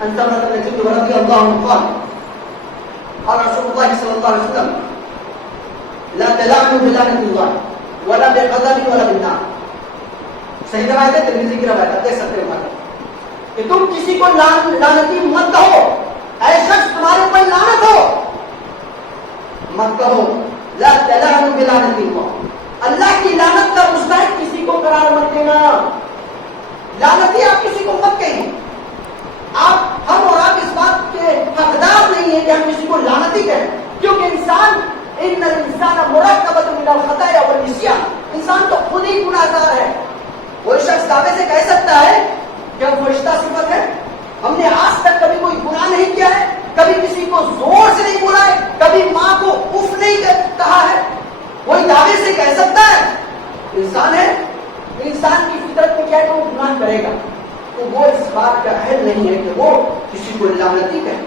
عن ثمرة بن جندب رضي الله عنه قال قال رسول الله صلى الله عليه وسلم لا تلعنوا بلعنة الله ولا بغضب ولا بالنار. صحیح روایت ہے، ترمذی کی روایت ہے، دیکھ سکتے ہو کہ تم کسی کو لعنتی مت کہو، اے شخص تمہارے اوپر لعنت ہو مت کہو. لا تلعنوا بلعنة الله، اللہ کی لعنت کا مستحق کسی کو قرار مت دینا. لعنتی آپ کسی کو مت کہیں. ہم اور آپ اس بات کے حقدار نہیں ہیں کہ ہم کسی کو لعنتی کہیں، کیونکہ انسان ان الانسان مرکبۃ من الخطایا والنسیان، انسان تو خود ہی گناہگار ہے. کوئی شخص دعوے سے کہہ سکتا ہے کہ ہم فرشتہ صفت ہے، ہم نے آج تک کبھی کوئی گناہ نہیں کیا ہے، کبھی کسی کو زور سے نہیں بولا ہے، کبھی ماں کو اف نہیں کہا ہے. کوئی دعوے سے کہہ سکتا ہے؟ انسان ہے، انسان کی فطرت میں کیا ہے کہ وہ گناہ کرے گا، تو وہ اس بات کا اہل نہیں ہے کہ وہ کسی کو لعنتی کہے.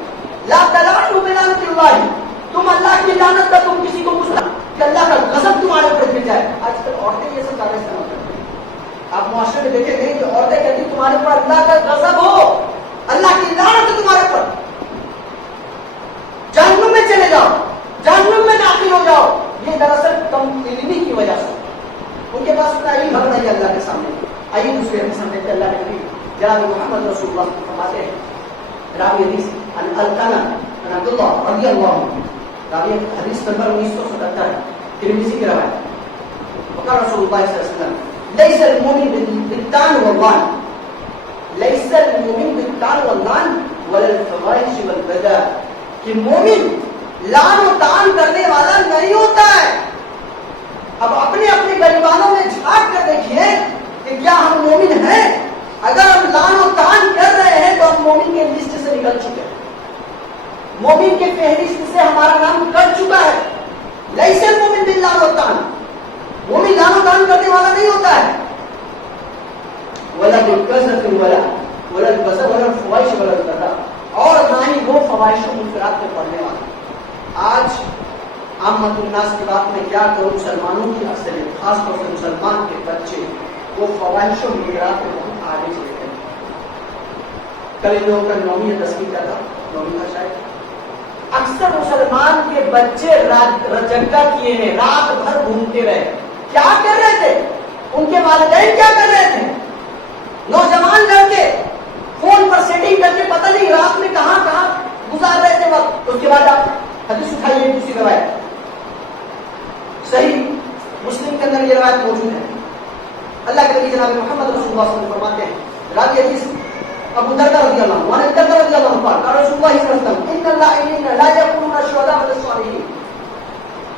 لا تلعنوا بلعنۃ اللہ، تم اللہ کی لعنت کا تم کسی کو کہ اللہ کا غضب تمہارے اوپر گر جائے. آج کل عورتیں یہ سب زیادہ استعمال کرتی ہیں. آپ معاشرے میں دیکھیں گے کہ عورتیں کہتی تمہارے اوپر اللہ کا غضب ہو، اللہ کی لعنت تمہارے اوپر، جہنم میں چلے جاؤ، جہنم میں داخل ہو جاؤ. یہ دراصل کم علمی کی وجہ سے، ان کے پاس اتنا علم نہیں ہے اللہ کے سامنے. آئیے دوسرے حدیث دیکھتے ہیں. اللہ کے نبی جناب محمد رسول اللہ فرماتے ہیں، راوی حدیث عن القنا عن عبد اللہ رضی اللہ عنہ، راوی حدیث نمبر 1977 ہے، ترمذی کی روایت. وقال رسول اللہ صلی اللہ علیہ وسلم ليس المؤمن بالتان والظان، ليس المؤمن بالتان والظان ولا الفواحش والبذاء، کہ مومن لعن و طعن کرنے والا نہیں ہوتا ہے. اب اپنے اپنے گریبانوں میں جھانک کر دیکھیے کہ کیا ہم مومن ہیں. اگر ہم لعن و طعن کر رہے ہیں تو ہم مومن کے لسٹ سے نکل چکے ہیں، مومن کے فہرست سے ہمارا نام کٹ چکا ہے. ليس المؤمن باللعن والطعن، مومن لعن و طعن کرنے والا نہیں ہوتا ہے. ولا بالكذب ولا البذاء ولا الفواحش ولا البذاء، اور نہ ہی وہ فواحش و منکرات کے پڑھنے والا. آج عامت الناس کی بات میں کیا کروں، مسلمانوں کی اکثریت خاص طور سے مسلمان کے بچے وہ فواحش و منکرات میں بہت آگے چلے گئے. کل ان لوگوں کا 9ویں یا 10ویں کا تھا، 9ویں کا شاید. اکثر مسلمان کے بچے رجگا کیے ہیں، رات بھر گھومتے رہے. کیا کر رہے تھے؟ ان کے والدین کیا کر رہے تھے؟ نوجوان لڑکے فون پر سیٹنگ کر کے پتہ نہیں رات میں کہاں کہاں گزار رہے تھے وقت. اس کے بعد آپ حدیث اٹھائیے دوسری روایت، صحیح مسلم کے اندر یہ روایت موجود ہے. اللہ کے نبی جناب محمد رسول اللہ صلی اللہ علیہ وسلم فرماتے ہیں، راوی حدیث ابو دردہ رضی اللہ عنہ، وعن ابی دردہ رضی اللہ عنہ قال رسول اللہ صلی اللہ علیہ وسلم ان اللائنین لا یکونون شہداء من الصالحین،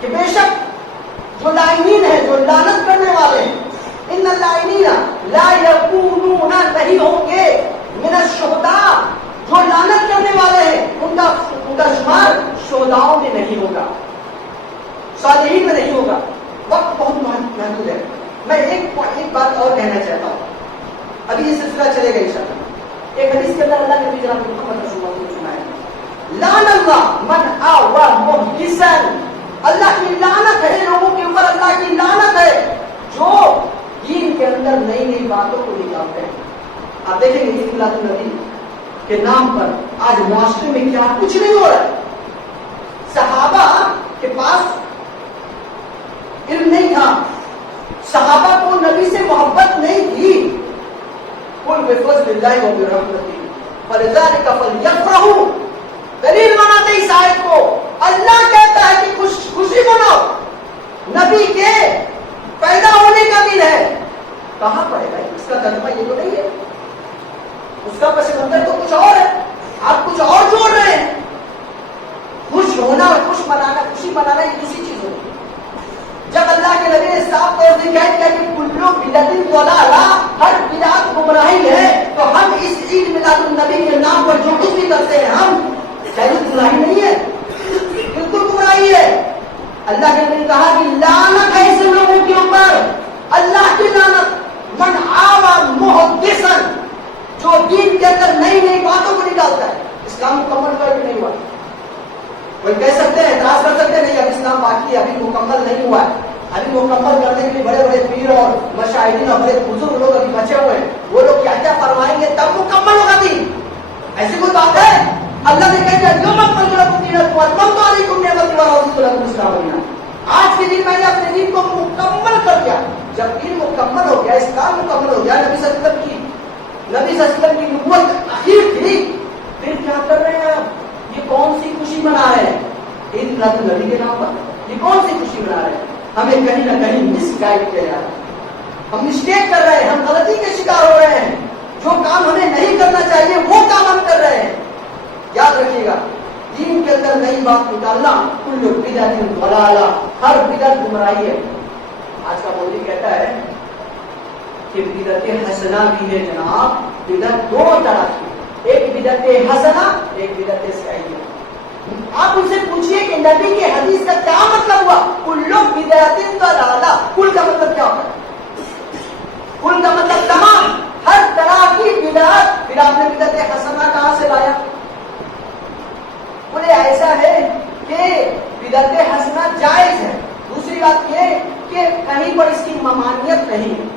کہ بے شک جو لائنین ہیں، جو لعنت کرنے والے ہیں، ان اللائنین لا یکونون نہیں ہوں گے، من الشہداء جو لعنت کرنے والے ہیں ان کا شمار شہداؤں میں نہیں ہوگا، صالحین میں نہیں ہوگا. وقت بہت محدود ہے، میں ایک بات اور کہنا چاہتا ہوں، ابھی یہ سلسلہ چلے گا انشاءاللہ. ایک حدیث کے اندر اللہ کے نبی جناب محمد رسول اللہ نے سنایا، لعن اللہ من آوى محدثا، اللہ کی لعنت ہے لوگوں کے اوپر، اللہ کی لعنت ہے جو دین کے اندر نئی نئی باتوں کو نکالتے ہیں. آپ دیکھیں گے عید میلاد النبی کے نام پر آج معاشرے میں کیا کچھ نہیں ہو رہا ہے. صحابہ کے پاس علم نہیں تھا، صحابہ کو نبی سے محبت نہیں تھی. قل بفضل اللہ وبرحمتہ فلذلک فلیفرحوا، دلیل مناتے اس آیت کو. اللہ کہتا ہے کہ خوشی مناؤ، نبی کے پیدا ہونے کا دن ہے. کہاں پڑے گا اس کا ترجمہ؟ یہ تو نہیں ہے، اس کا پس منظر تو کچھ اور ہے، آپ کچھ اور جوڑ رہے ہیں. خوش ہونا اور خوش منانا، خوشی منانا یہ دوسری چیز ہوتی ہے. جب اللہ کے نبی نے صاف طور سے کہہ دیا کہ کلو بدعت ضلالہ، ہر بدعت گمراہی ہے، تو ہم اس عید میلاد النبی کے نام پر جو کچھ بھی کرتے ہیں ہم گمراہی نہیں ہے، بالکل گمراہی ہے. اللہ کے نبی نے کہا کہ لعنت ہے ایسے لوگوں کے اوپر، اللہ کی لعنت، من آوى محدثا، جو دین کے اندر نئی نئی باتوں کو نکالتا ہے. اسلام مکمل کر بھی نہیں ہوا. کوئی کہہ سکتے ہیں، اعتراض کر سکتے ہیں، نہیں ابھی اسلام باقی ہے، ابھی مکمل نہیں ہوا ہے. ابھی مکمل کرنے کے لیے بڑے بڑے پیر اور مشاہدین اور بڑے بزرگ لوگ ابھی بچے ہوئے ہیں، وہ لوگ کیا کیا فرمائیں گے تب مکمل ہوگا دین. ایسی کوئی بات واتممت علیکم نعمتی ورضیت لکم الاسلام دینا. آج کے دن میں نے اپنے دین کو مکمل کر دیا. جب دین مکمل ہو گیا, اسلام مکمل ہو گیا, نبی صلی اللہ علیہ وسلم کی نبوت اخیر تھی, پھر کیا کر رہے ہیں آپ؟ یہ کون سی خوشی منا رہے ہیں عید میلاد النبی کے نام پر؟ یہ کون سی خوشی منا رہے ہیں؟ ہمیں کہیں نہ کہیں مس گائیڈ کیا جا رہا ہے, ہم مسٹیک کر رہے ہیں, ہم غلطی کے شکار ہو رہے ہیں. جو کام ہمیں نہیں کرنا چاہیے وہ کام ہم کر رہے ہیں. یاد رکھیے گا, دین کے اندر نئی بات نکالنا, کل بدعت ضلالہ, ہر بدعت گمراہی ہے. آج کا مولوی کہتا ہے کہ بدعت حسنہ بھی ہے جناب. بدعت دو طرح کی, ایک بدعت حسنہ, ایک بدعت سیئہ. آپ ان سے پوچھئے کہ نبی کے حدیث کا کیا مطلب ہوا؟ کل بدعت ضلالہ. کل کا مطلب کیا ہوتا ہے؟ کل کا مطلب تمام, ہر طرح کی بدعت. پھر آپ نے بدعت حسنہ کہاں سے لایا؟ بولے ایسا ہے کہ بدعت حسنہ جائز ہے. دوسری بات یہ کہ کہیں پر اس کی ممانعت نہیں ہے.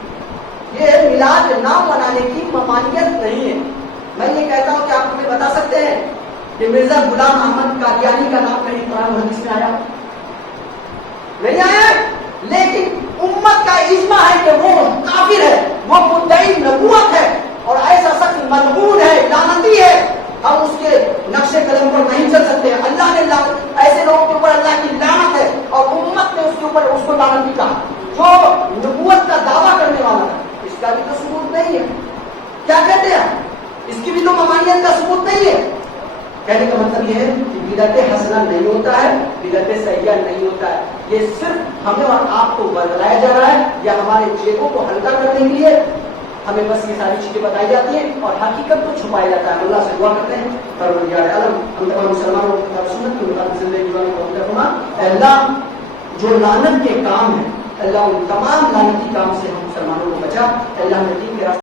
یہ میلاد نام منانے کی ممانعت نہیں ہے. میں یہ کہتا ہوں کہ آپ ہمیں بتا سکتے ہیں کہ مرزا غلام احمد قادیانی کا نام کہیں قرآن و حدیث میں آیا؟ نہیں آیا. لیکن امت کا اجماع ہے کہ وہ کافر ہے, وہ مدعی نبوت ہے, اور ایسا شخص ملعون ہے, لعنتی ہے. ہم اس کے نقش قدم پر نہیں چل سکتے. اللہ نے ایسے لوگوں کے اوپر اللہ کی لعنت ہے, اور امت نے اس کے اوپر اس کو لعنتی کہا جو نبوت کا دعویٰ کرنے والا ہے. اس کا بھی تو ثبوت نہیں ہے. کیا کہتے ہیں؟ اس کی بھی تو ممانعت کا ثبوت نہیں ہے. کہنے کا مطلب یہ ہے کہ بدعت حسنہ نہیں ہوتا ہے, بدعت سیئہ نہیں ہوتا ہے. یہ صرف ہمیں اور آپ کو بتلایا جا رہا ہے, یا ہمارے جیبوں کو ہلکا کرنے کے لیے ہمیں بس یہ ساری چیزیں بتائی جاتی ہیں, اور حقیقت کو چھپایا جاتا ہے. اللہ سے دعا کرتے ہیں پروردگار عالم ہم تمام مسلمانوں کو کتاب سنت کے مطابق زندگی گزارنے کو عطا فرما. اللہ جو لعنت کے کام ہیں, اللہ ان تمام لعنتی کام سے ہم مسلمانوں کو بچا. اللہ ہمیں دین کے راستے